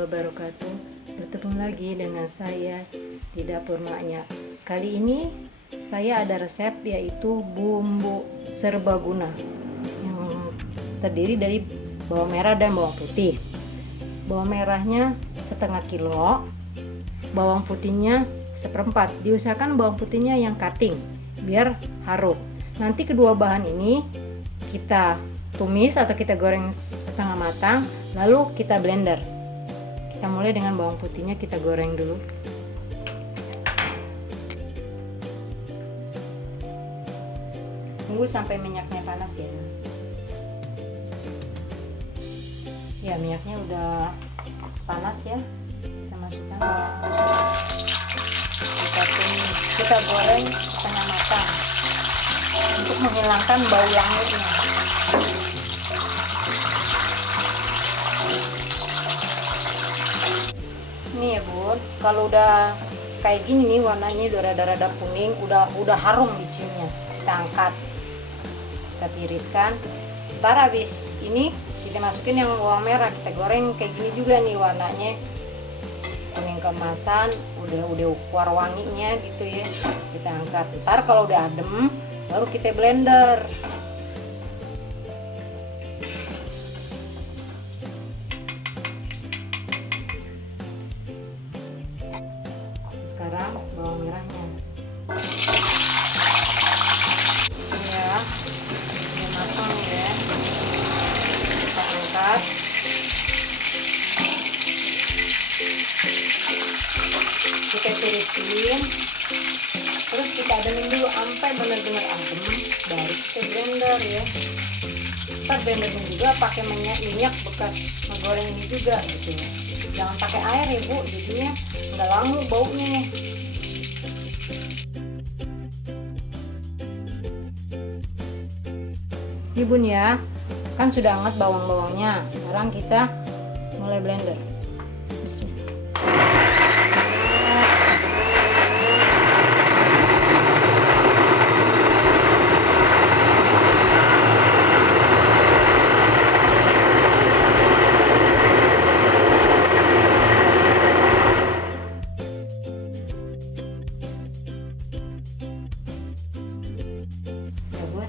wabarakatuh. Bertemu lagi dengan saya di dapur maknya. Kali ini saya ada resep, yaitu bumbu serbaguna yang terdiri dari bawang merah dan bawang putih. Bawang merahnya setengah kilo, bawang putihnya seperempat. Diusahakan bawang putihnya yang cutting biar harum. Nanti kedua bahan ini kita tumis atau kita goreng setengah matang, lalu kita blender. Kita mulai dengan bawang putihnya, kita goreng dulu. Tunggu sampai minyaknya panas ya. Ya, minyaknya udah panas ya. Kita masukkan bawang putih. Kita tumis, kita goreng setengah matang untuk menghilangkan bau langitnya. Ini ya bun, kalau udah kayak gini nih warnanya udah rada-rada kuning, udah harum diciumnya. Kita angkat, kita tiriskan. Ntar habis ini kita masukin yang bawang merah, kita goreng kayak gini juga nih warnanya kuning keemasan, udah warna-wanginya gitu ya. Kita angkat. Ntar kalau udah adem baru kita blender. Sekarang bawang merahnya ini ya, udah matang ya. Kita angkat, kita tirisin, terus kita ademin dulu sampai benar-benar adem, baru kita blender ya. Kita blendernya juga pakai minyak bekas menggoreng ini juga gitu ya. Jangan pakai air ya bu, jadinya nggak langu baunya. Ini bun ya, kan sudah hangat bawang-bawangnya. Sekarang kita mulai blender. Bismillah.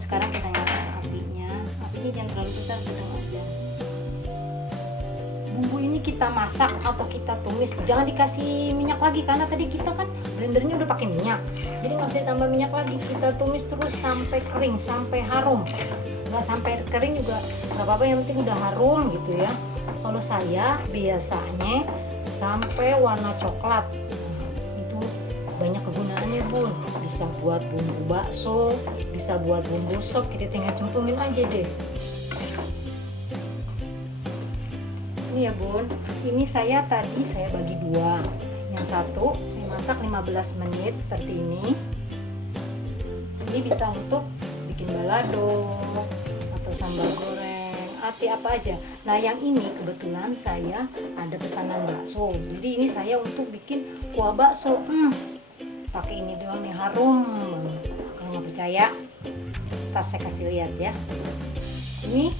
Sekarang kita nyalakan apinya jangan terlalu besar, sedang aja. Bumbu ini kita masak atau kita tumis, jangan dikasih minyak lagi karena tadi kita kan blendernya udah pakai minyak, jadi nggak usah ditambah minyak lagi. Kita tumis terus sampai kering, sampai harum. Nggak sampai kering juga nggak apa-apa, yang penting udah harum gitu ya. Kalau saya biasanya sampai warna coklat. Itu banyak kegunaannya bun, bisa buat bumbu bakso, bisa buat bumbu sop, kita tinggal cemplungin aja deh. Ini ya bun, ini saya tadi bagi dua. Yang satu saya masak 15 menit seperti ini. Ini bisa untuk bikin balado atau sambal goreng, ati apa aja. Nah yang ini kebetulan saya ada pesanan bakso, jadi ini saya untuk bikin kuah bakso. Pakai ini doang nih, harum. Kalau nggak percaya, ntar saya kasih lihat ya. Ini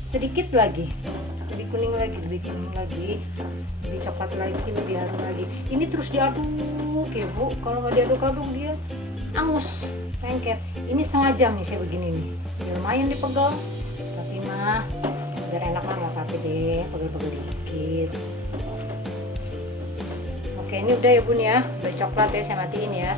sedikit lagi, lebih kuning lagi, lebih coklat lagi, lebih harum lagi. Ini terus diaduk ya bu. Kalau nggak diaduk-aduk dia angus, lengket. Ini setengah jam nih saya begini nih. Ya, lumayan dipegel, tapi mah biar enak lah, nggak apa-apa deh, pegel-pegel dikit. Oke, ini udah ya bun ya, udah coklat ya, saya matiin ya.